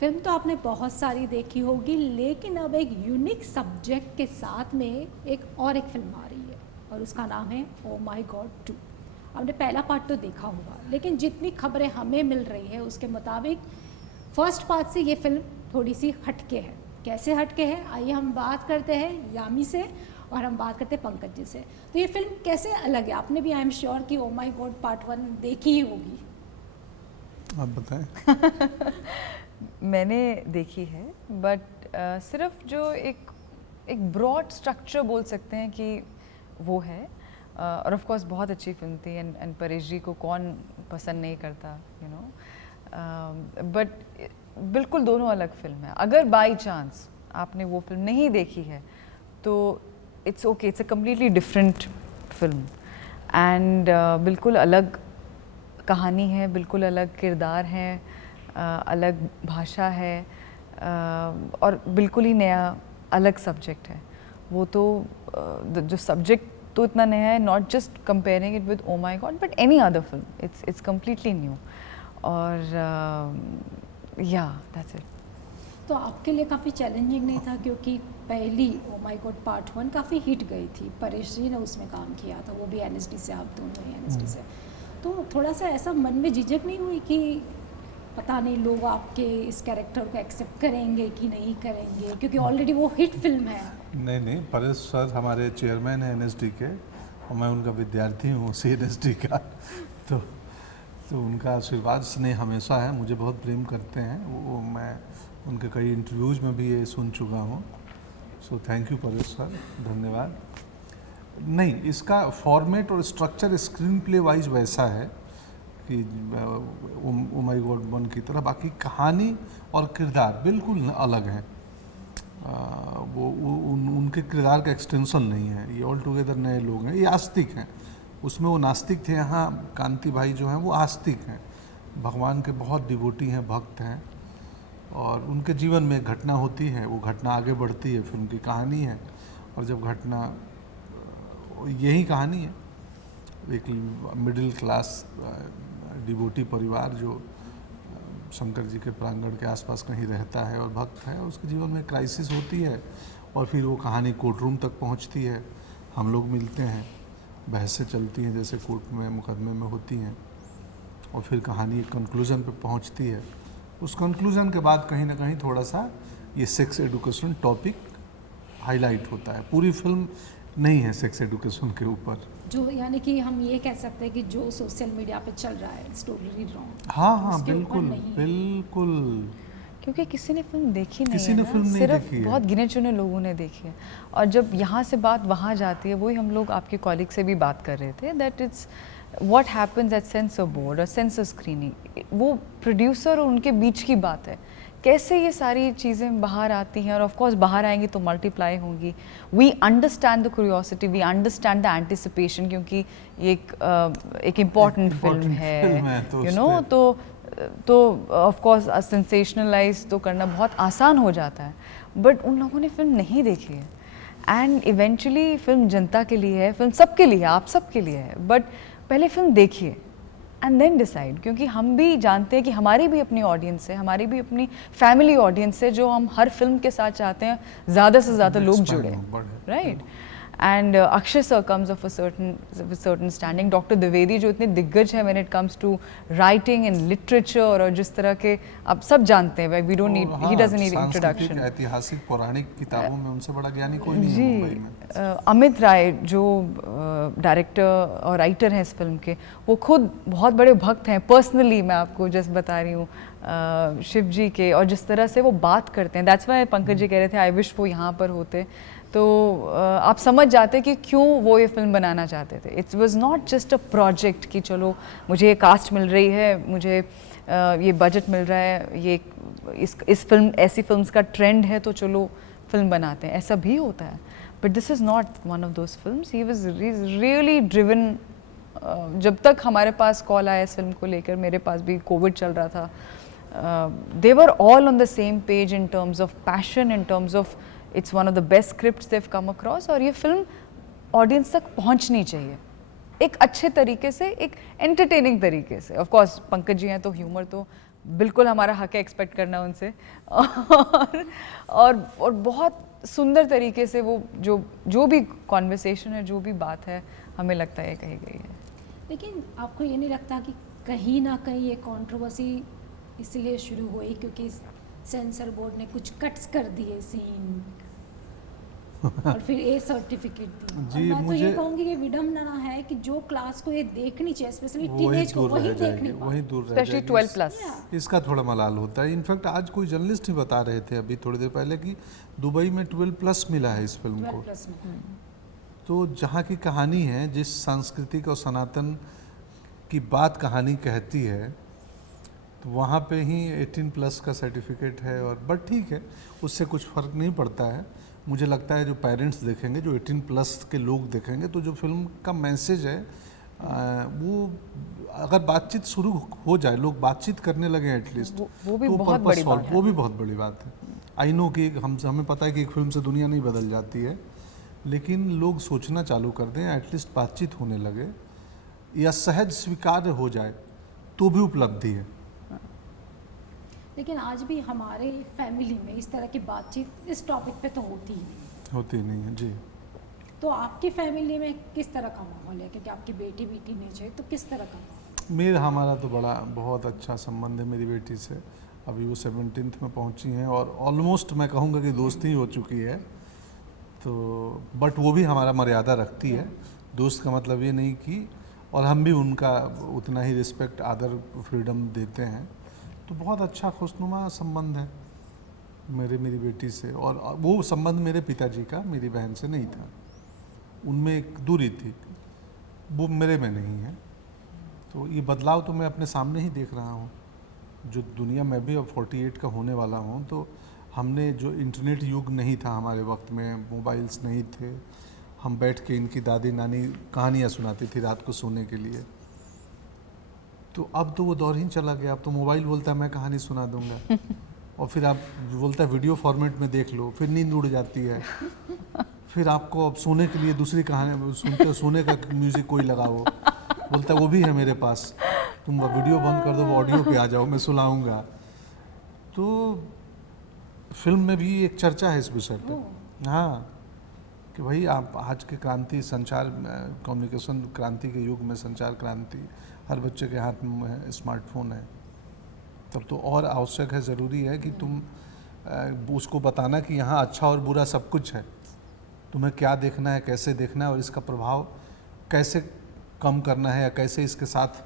Film तो आपने बहुत सारी देखी होगी, लेकिन अब एक यूनिक सब्जेक्ट के साथ में एक फिल्म आ रही है और उसका नाम है ओ माई गॉड 2। आपने पहला पार्ट तो देखा होगा, लेकिन जितनी खबरें हमें मिल रही है उसके मुताबिक फर्स्ट पार्ट से ये फिल्म थोड़ी सी हटके है। कैसे हटके है, आइए हम बात करते हैं यामी से और हम बात करते हैं पंकज जी से। तो ये फिल्म कैसे अलग है? आपने भी आई एम श्योर कि ओ माई गॉड पार्ट 1 देखी ही होगी। आप बताएं। मैंने देखी है, बट सिर्फ जो एक ब्रॉड स्ट्रक्चर बोल सकते हैं कि वो है। और ऑफ कोर्स बहुत अच्छी फिल्म थी, एंड परेश जी को कौन पसंद नहीं करता, यू नो। बट बिल्कुल दोनों अलग फिल्म है। अगर बाई चांस आपने वो फिल्म नहीं देखी है तो it's okay, it's a completely different film and बिल्कुल अलग कहानी है, बिल्कुल अलग किरदार हैं, अलग भाषा है, और बिल्कुल ही नया अलग सब्जेक्ट है वो तो। जो सब्जेक्ट तो इतना नया है, not just comparing it with Oh My God but any other film, it's completely new. और या दैट्स इट। तो आपके लिए काफ़ी चैलेंजिंग नहीं था, क्योंकि पहली ओ माई गॉड पार्ट 1 काफ़ी हिट गई थी, परेश जी ने उसमें काम किया था, वो भी एनएसडी से, आप दोनों ही एनएसडी से। तो थोड़ा सा ऐसा मन में झिझक नहीं हुई कि पता नहीं लोग आपके इस कैरेक्टर को एक्सेप्ट करेंगे कि नहीं करेंगे, क्योंकि ऑलरेडी वो हिट फिल्म है? नहीं, परेश सर हमारे चेयरमैन हैं एनएसडी के और मैं उनका विद्यार्थी हूँ उसी एनएसडी का। तो उनका आशीर्वाद स्नेह हमेशा है, मुझे बहुत प्रेम करते हैं वो। मैं उनके कई इंटरव्यूज़ में भी ये सुन चुका हूँ। So thank you Paresh sir, धन्यवाद। नहीं, इसका फॉर्मेट और स्ट्रक्चर स्क्रीन प्ले वाइज वैसा है कि ओ माई गॉड 1 की तरह, बाकी कहानी और किरदार बिल्कुल अलग हैं। उनके किरदार का एक्सटेंशन नहीं है, ये ऑल टुगेदर नए लोग हैं, ये आस्तिक हैं। उसमें वो नास्तिक थे, यहाँ कांति भाई जो हैं वो आस्तिक हैं, भगवान के बहुत डिवोटी हैं, भक्त हैं। और उनके जीवन में एक घटना होती है, वो घटना आगे बढ़ती है, फिर उनकी कहानी है। और जब घटना, यही कहानी है, एक मिडिल क्लास डिवोटी परिवार जो शंकर जी के प्रांगण के आसपास कहीं रहता है और भक्त है, उसके जीवन में क्राइसिस होती है और फिर वो कहानी कोर्ट रूम तक पहुंचती है। हम लोग मिलते हैं, बहसें चलती हैं जैसे कोर्ट में मुकदमे में होती हैं, और फिर कहानी एक कंक्लूज़न पे पहुंचती है। उस कंक्लूज़न के बाद कहीं ना कहीं थोड़ा सा ये सेक्स एडुकेशन टॉपिक हाईलाइट होता है। पूरी फिल्म नहीं है सेक्स एडुकेशन के ऊपर, जो यानी कि हम ये कह सकते हैं कि जो सोशल मीडिया पे चल रहा है स्टोरी रॉन्ग। हाँ बिल्कुल बिल्कुल, क्योंकि किसी ने फिल्म देखी नहीं किसी है ने ना, फिल्म नहीं सिर्फ देखी है। बहुत गिने चुने लोगों ने देखी है। और जब यहाँ से बात वहाँ जाती है, वही हम लोग आपके कॉलीग से भी बात कर रहे थे, that it's what happens at sensor board और सेंसर स्क्रीनिंग, वो प्रोड्यूसर और उनके बीच की बात है। कैसे ये सारी चीज़ें बाहर आती हैं, और ऑफ कोर्स बाहर आएंगी तो मल्टीप्लाई होंगी। We understand the curiosity, we understand the anticipation, क्योंकि ये एक इम्पॉर्टेंट फिल्म है, यू नो। तो ऑफ कोर्स सेंसेशनलाइज तो करना बहुत आसान हो जाता है, बट उन लोगों ने फिल्म नहीं देखी है। एंड इवेंचुअली फिल्म जनता के लिए है, फिल्म सबके लिए, आप सबके लिए है, बट पहले फिल्म देखिए एंड देन डिसाइड। क्योंकि हम भी जानते हैं कि हमारी भी अपनी ऑडियंस है, हमारी भी अपनी फैमिली ऑडियंस है, जो हम हर फिल्म के साथ चाहते हैं ज़्यादा से ज़्यादा लोग जुड़े, right. And Akshay sir comes of a certain standing, doctor Dwivedi जो इतने दिग्गज है when it comes to writing and literature, और जिस तरह के आप सब जानते हैं, we don't need, he doesn't need introduction. ऐतिहासिक पौराणिक किताबों में उनसे बड़ा ज्ञानी कोई नहीं है मुंबई में। अमित राय जो डायरेक्टर और राइटर हैं इस फिल्म के, वो खुद बहुत बड़े भक्त हैं। पर्सनली मैं आपको जस्ट बता रही हूँ शिव जी के, और जिस तरह से वो बात करते हैं, दैट्स वाई पंकज जी कह रहे थे आई विश वो यहाँ पर होते, तो आप समझ जाते कि क्यों वो ये फिल्म बनाना चाहते थे। It was not just a project कि चलो मुझे ये कास्ट मिल रही है, मुझे ये बजट मिल रहा है, ये इस फिल्म, ऐसी फिल्म्स का ट्रेंड है तो चलो फिल्म बनाते हैं, ऐसा भी होता है। But this is not one of those films. He was really driven. जब तक हमारे पास कॉल आया इस फिल्म को लेकर, मेरे पास भी कोविड चल रहा था, they were all on the same page in terms of passion, in terms of it's one of the best scripts they've come across, और ये फिल्म ऑडियंस तक पहुंचनी चाहिए एक अच्छे तरीके से, एक एंटरटेनिंग तरीके से। ऑफ कोर्स पंकज जी हैं तो ह्यूमर तो बिल्कुल हमारा हक है एक्सपेक्ट करना उनसे और बहुत सुंदर तरीके से वो जो भी कॉन्वर्सेशन है, जो भी बात है, हमें लगता है कही गई है। लेकिन आपको ये नहीं लगता कि कहीं ना कहीं ये कंट्रोवर्सी इसलिए शुरू हुई क्योंकि सेंसर बोर्ड ने कुछ कट्स कर दिए सीन और फिर ए सर्टिफिकेट दी? जी, और मैं तो ये मुझे कहूँगी ये विडम्बना है कि जो क्लास को ये देखनी चाहिए, स्पेशली वही टीनेज को, दूर वही रह देख जाएगी, नहीं वही पाते। दूर रह स्पेशली जाएगी। 12+। इसका थोड़ा मलाल होता है। इनफैक्ट आज कोई जर्नलिस्ट ही बता रहे थे अभी थोड़ी देर पहले कि दुबई में 12+ मिला है इस फिल्म को। 12+ में तो जहाँ की कहानी है, जिस सांस्कृतिक और सनातन की बात कहानी कहती है, तो वहाँ पे ही 18+ का सर्टिफिकेट है। और बट ठीक है, उससे कुछ फ़र्क नहीं पड़ता है। मुझे लगता है जो पेरेंट्स देखेंगे, जो 18+ के लोग देखेंगे, तो जो फिल्म का मैसेज है वो अगर बातचीत शुरू हो जाए, लोग बातचीत करने लगे एटलीस्ट, वो भी तो बहुत purpose बड़ी solve, बात है। वो भी बहुत बड़ी बात है। आई नो कि हमें पता है कि एक फिल्म से दुनिया नहीं बदल जाती है, लेकिन लोग सोचना चालू कर दें, एटलीस्ट बातचीत होने लगे या सहज स्वीकार्य हो जाए तो भी उपलब्धि है। लेकिन आज भी हमारे फैमिली में इस तरह की बातचीत इस टॉपिक पे तो होती ही नहीं। होती नहीं है जी। तो आपकी फैमिली में किस तरह का माहौल है, क्योंकि आपकी बेटी भी टीनेज है, तो किस तरह का? हमारा तो बहुत अच्छा संबंध है मेरी बेटी से। अभी वो 17th में पहुंची हैं और ऑलमोस्ट मैं कहूँगा कि दोस्ती हो चुकी है। तो बट वो भी हमारा मर्यादा रखती है। दोस्त का मतलब ये नहीं कि, और हम भी उनका उतना ही रिस्पेक्ट, आदर, फ्रीडम देते हैं। तो बहुत अच्छा खुशनुमा संबंध है मेरी बेटी से। और वो संबंध मेरे पिताजी का मेरी बहन से नहीं था, उनमें एक दूरी थी, वो मेरे में नहीं है। तो ये बदलाव तो मैं अपने सामने ही देख रहा हूँ। जो दुनिया में भी अब 48 का होने वाला हूँ, तो हमने जो इंटरनेट युग नहीं था हमारे वक्त में, मोबाइल्स नहीं थे, हम बैठ के इनकी दादी नानी कहानियाँ सुनाती थी रात को सोने के लिए। तो अब तो वो दौर ही चला गया। अब तो मोबाइल बोलता है मैं कहानी सुना दूंगा और फिर आप बोलता है वीडियो फॉर्मेट में देख लो, फिर नींद उड़ जाती है। फिर आपको अब सोने के लिए दूसरी कहानी सुनते, सोने का म्यूज़िक कोई लगाओ, बोलता है वो भी है मेरे पास, तुम वीडियो बंद कर दो, वो ऑडियो पे आ जाओ, मैं सुनाऊंगा। तो फिल्म में भी एक चर्चा है इस विषय पे, हाँ, कि भाई आप आज के क्रांति, संचार कम्युनिकेशन क्रांति के युग में, संचार क्रांति, हर बच्चे के हाथ में स्मार्टफोन है, तब तो और आवश्यक है, ज़रूरी है कि तुम उसको बताना कि यहाँ अच्छा और बुरा सब कुछ है, तुम्हें क्या देखना है, कैसे देखना है और इसका प्रभाव कैसे कम करना है या कैसे इसके साथ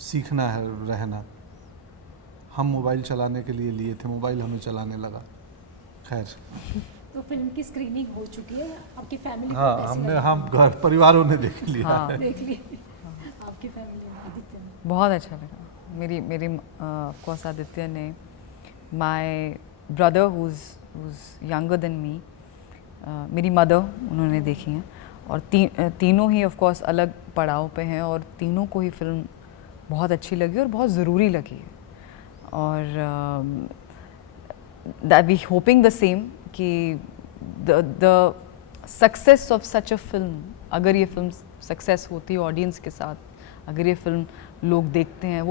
सीखना है रहना। हम मोबाइल चलाने के लिए लिए थे, मोबाइल हमें चलाने लगा। खैर, तो फिल्म की स्क्रीनिंग हो चुकी है आपकी फैमिली? हाँ, हमने, हम घर परिवारों ने देख लिया हाँ। है। देख लिए आपकी फैमिली में? आदित्य ने? बहुत अच्छा लगा। मेरी ऑफ कोर्स आदित्य ने, my brother who is younger than me, मेरी मदर, उन्होंने देखी हैं। और तीनों ही ऑफ कोर्स अलग पड़ाव पे हैं और तीनों को ही फिल्म बहुत अच्छी लगी और बहुत ज़रूरी लगी है। और that we hoping the same कि the success of such a film, अगर ये फिल्म सक्सेस होती है ऑडियंस के साथ, अगर ये फिल्म लोग देखते हैं,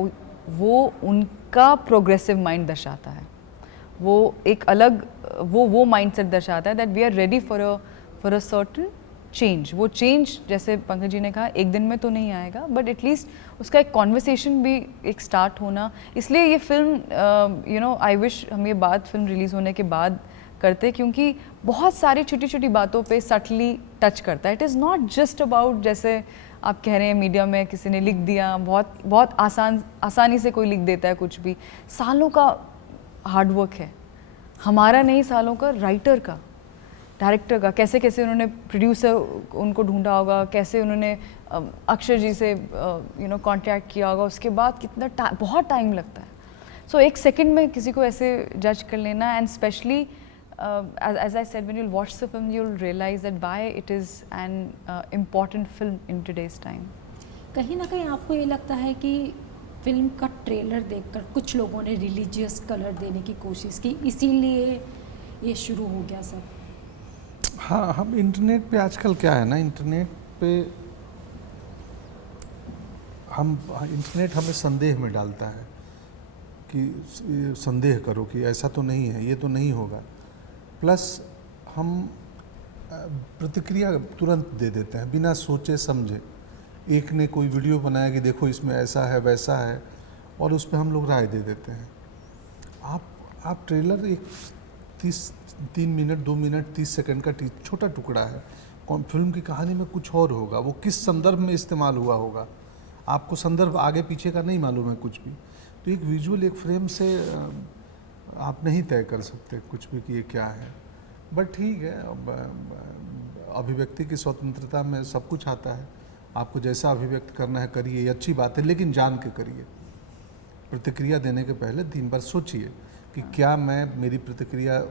वो उनका प्रोग्रेसिव माइंड दर्शाता है, वो एक अलग वो माइंडसेट दर्शाता है that we are ready for a certain change. वो चेंज, जैसे पंकज जी ने कहा, एक दिन में तो नहीं आएगा, बट एटलीस्ट उसका एक कॉन्वर्सेशन भी एक स्टार्ट होना। इसलिए ये फिल्म आई विश हम ये बात फिल्म रिलीज़ होने के बाद करते, क्योंकि बहुत सारी छोटी छोटी बातों पे सटली टच करता है। It is not just about, जैसे आप कह रहे हैं मीडिया में किसी ने लिख दिया, बहुत आसानी से कोई लिख देता है कुछ भी। सालों का हार्डवर्क है हमारा, नहीं, सालों का राइटर का, डायरेक्टर का, कैसे कैसे उन्होंने प्रोड्यूसर उनको ढूंढा होगा, कैसे उन्होंने अक्षर जी से कांटेक्ट किया होगा, उसके बाद कितना बहुत टाइम लगता है। सो एक सेकंड में किसी को ऐसे जज कर लेना, and specially as I said, when you'll watch the film, you'll realize that why it is an important film in today's time. कहीं ना कहीं आपको ये लगता है कि फिल्म का ट्रेलर देखकर कुछ लोगों ने रिलीजियस कलर देने की कोशिश की, इसीलिए ये शुरू हो गया सब? हाँ, हम इंटरनेट पे आजकल क्या है ना, इंटरनेट हमें संदेह में डालता है। कि संदेह करो कि ऐसा तो नहीं है, ये तो नहीं होगा। प्लस हम प्रतिक्रिया तुरंत दे देते हैं बिना सोचे समझे। एक ने कोई वीडियो बनाया कि देखो इसमें ऐसा है वैसा है, और उस पर हम लोग राय दे देते हैं। आप ट्रेलर एक 3 मिनट 2 मिनट 30 सेकंड का छोटा टुकड़ा है, फिल्म की कहानी में कुछ और होगा, वो किस संदर्भ में इस्तेमाल हुआ होगा, आपको संदर्भ आगे पीछे का नहीं मालूम है कुछ भी। तो एक विजुअल एक फ्रेम से आप नहीं तय कर सकते कुछ भी कि ये क्या है। बट ठीक है, अभिव्यक्ति की स्वतंत्रता में सब कुछ आता है। आपको जैसा अभिव्यक्त करना है करिए, ये अच्छी बात है, लेकिन जान के करिए। प्रतिक्रिया देने के पहले 3 बार सोचिए कि क्या मेरी प्रतिक्रिया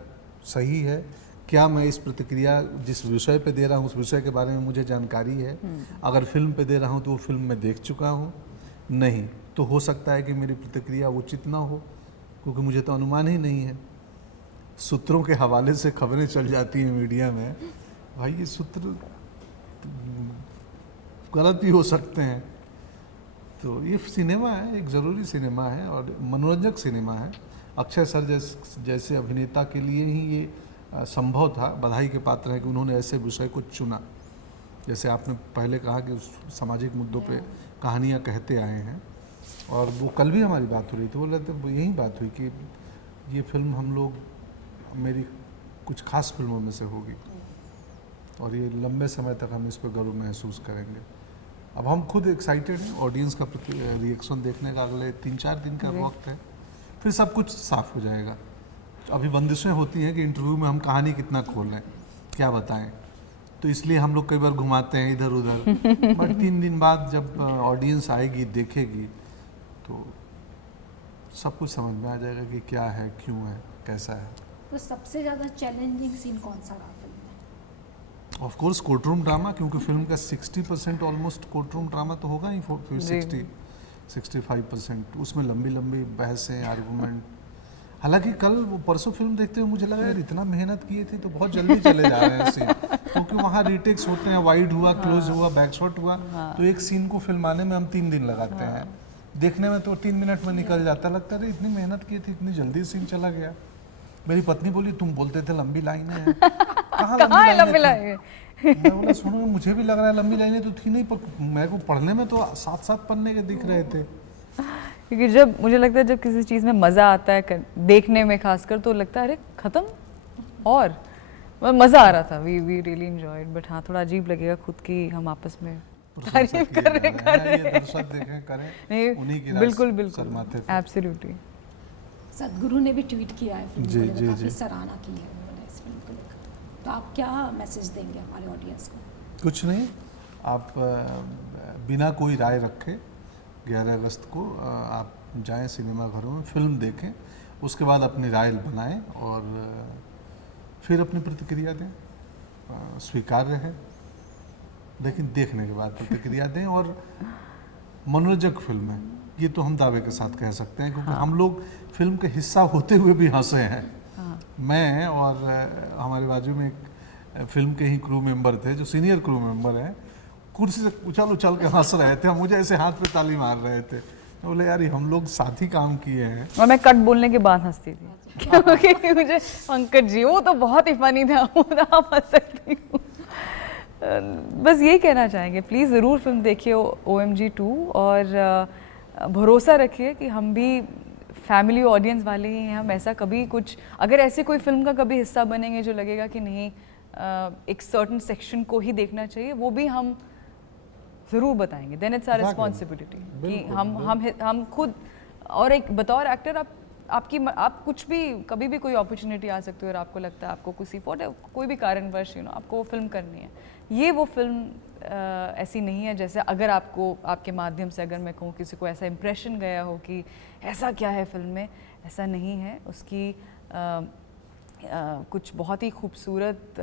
सही है, क्या मैं इस प्रतिक्रिया जिस विषय पे दे रहा हूँ उस विषय के बारे में मुझे जानकारी है। अगर फिल्म पे दे रहा हूँ तो वो फिल्म मैं देख चुका हूँ, नहीं तो हो सकता है कि मेरी प्रतिक्रिया उचित ना हो, क्योंकि मुझे तो अनुमान ही नहीं है। सूत्रों के हवाले से खबरें चल जाती हैं मीडिया में, भाई ये सूत्र गलत भी हो सकते हैं। तो ये सिनेमा है, एक ज़रूरी सिनेमा है और मनोरंजक सिनेमा है। अक्षय सर जैसे अभिनेता के लिए ही ये संभव था, बधाई के पात्र हैं कि उन्होंने ऐसे विषय को चुना। जैसे आपने पहले कहा कि सामाजिक मुद्दों पे कहानियाँ कहते आए हैं, और वो कल भी हमारी बात हो रही थी, बोल रहे थे यही बात हुई कि ये फिल्म मेरी कुछ खास फिल्मों में से होगी और ये लंबे समय तक हम इस पर गर्व महसूस करेंगे। अब हम खुद एक्साइटेड हैं, ऑडियंस का रिएक्शन देखने का अगले 3-4 दिन का वक्त है, फिर सब कुछ साफ हो जाएगा। अभी बंदिशें होती हैं कि इंटरव्यू में हम कहानी कितना खोल लें, क्या बताएं, तो इसलिए हम लोग कई बार घुमाते हैं इधर उधर। बट 3 दिन बाद जब ऑडियंस आएगी देखेगी तो सब कुछ समझ में आ जाएगा कि क्या है, क्यों है, कैसा है। तो सबसे ज़्यादा चैलेंजिंग सीन कौन सा रहा फिल्म में? ऑफ कोर्स कोर्टरूम ड्रामा, क्योंकि फिल्म का 60% ऑलमोस्ट कोर्टरूम ड्रामा तो होगा ही, 65%। उसमें लंबी लंबी बहसें, आर्गूमेंट। हालांकि कल वो परसों फिल्म देखते हुए मुझे लगा यार इतना मेहनत किए थे तो बहुत जल्दी चले जा रहे हैं सीन, क्योंकि वहाँ रीटेक्स होते हैं, वाइड हुआ, क्लोज हुआ, बैकशॉट हुआ, तो एक सीन को फिल्माने में हम 3 दिन लगाते हैं, देखने में तो 3 मिनट में निकल जाता। लगता है इतनी मेहनत की थी, इतनी जल्दी सीन चला गया। मेरी पत्नी बोली तुम बोलते थे लंबी लाइनें हैं, कहाँ लंबी लाइनें? मैं बोला सुनो मुझे भी लग रहा है लंबी लाइनें तो थी नहीं, पर मेरे को पढ़ने में तो 7-7 पन्ने के दिख रहे थे। क्योंकि जब मुझे लगता है जब किसी चीज़ में मज़ा आता है देखने में खासकर, तो लगता है अरे ख़त्म, और मज़ा आ रहा था। We really enjoyed. बट हाँ, थोड़ा अजीब लगेगा खुद की हम आपस में तारीफ कर रहे हैं। बिल्कुल एब्सोल्युटली। सदगुरु ने भी ट्वीट किया है फिल्म जी, को, जी, काफी जी। सराहना की है उन्होंने इस फिल्म को लेकर। तो आप क्या मैसेज देंगे हमारे ऑडियंस को? कुछ नहीं, आप बिना कोई राय रखे 11 अगस्त को आप जाएं सिनेमा घरों में, फिल्म देखें, उसके बाद अपनी राय बनाएं और फिर अपनी प्रतिक्रिया दें। स्वीकार्य है, लेकिन देखने के बाद प्रतिक्रिया दें। और मनोरंजक फिल्म है ये तो हम दावे के साथ कह सकते हैं, क्योंकि हम लोग फिल्म के हिस्सा होते हुए भी हंसे हैं। मैं और हमारे बाजू में एक फिल्म के ही क्रू मेंबर थे जो सीनियर क्रू मेंबर हैं, कुर्सी से उछल उछल के हंस रहे थे, मुझे ऐसे हाथ पे ताली मार रहे थे। बोले यार ये हम लोग साथ ही काम किए हैं। और मैं कट बोलने के बाद हंसती थी क्योंकि मुझे पंकज जी वो तो बहुत ही फनी था, आप हंस सकती हूँ। बस यही कहना चाहेंगे, प्लीज़ ज़रूर फिल्म देखिए OMG 2, और भरोसा रखिए कि हम भी फैमिली ऑडियंस वाले ही हैं। हम ऐसा कभी कुछ, अगर ऐसे कोई फिल्म का कभी हिस्सा बनेंगे जो लगेगा कि नहीं एक सर्टन सेक्शन को ही देखना चाहिए, वो भी हम ज़रूर बताएंगे। देन इट्स आवर रिस्पॉन्सिबिलिटी कि हम खुद, और एक बतौर एक्टर आप कुछ भी कभी भी कोई अपॉर्चुनिटी आ सकती है और आपको लगता है आपको कोई भी कारणवश आपको वो फिल्म करनी है, ये वो फिल्म ऐसी नहीं है जैसे अगर आपको आपके माध्यम से अगर मैं कहूँ किसी को ऐसा इम्प्रेशन गया हो कि ऐसा क्या है फिल्म में, ऐसा नहीं है। उसकी कुछ बहुत ही खूबसूरत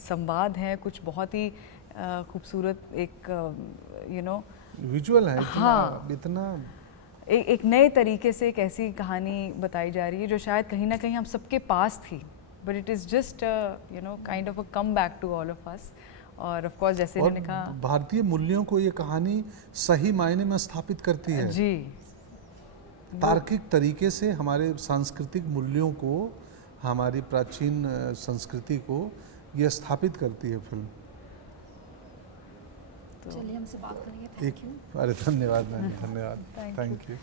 संवाद हैं, कुछ बहुत ही खूबसूरत एक विजुअल है, इतना एक नए तरीके से एक ऐसी कहानी बताई जा रही है जो शायद कहीं ना कहीं हम सबके पास थी, but it is just kind of a come back to all of us. और ऑफ कोर्स जैसे मैंने कहा, भारतीय मूल्यों को ये कहानी सही मायने में स्थापित करती है जी। तार्किक तरीके से हमारे सांस्कृतिक मूल्यों को, हमारी प्राचीन संस्कृति को ये स्थापित करती है फिल्म। चलिए हमसे बात करेंगे। एक थैंक यू। अरे धन्यवाद मैम, धन्यवाद, Thank you. Thank you.